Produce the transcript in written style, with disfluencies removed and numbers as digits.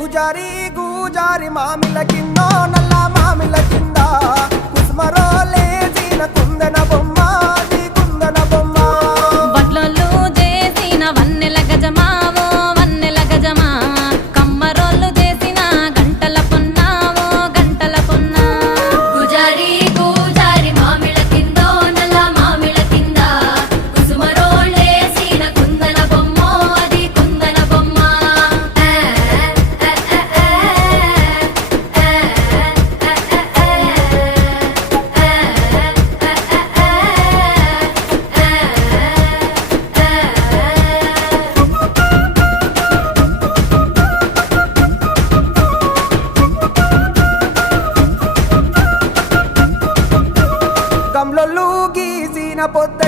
గుజారి గుజారి మామిల కింద నల్ల మామిల కింద కుసుమరో లేచిన కుందన బొమ్మ నీ కుందన బొమ్మ వడ్లోళ్ళు చేసిన వన్నెల గజమావో వన్నెల గజమా కమ్మరోళ్ళు చేసిన గంటల పొన్నావో గంటల పొన్నా గుజారి గుజారి మామిళ్ళ కిందో నల్ల మామిళ్ళ కింద కుసుమరోళ్ళేసిన కుందన బొమ్మో అది కుందన బొమ్మ కమ్లొల్లు గీసిన పొద్దు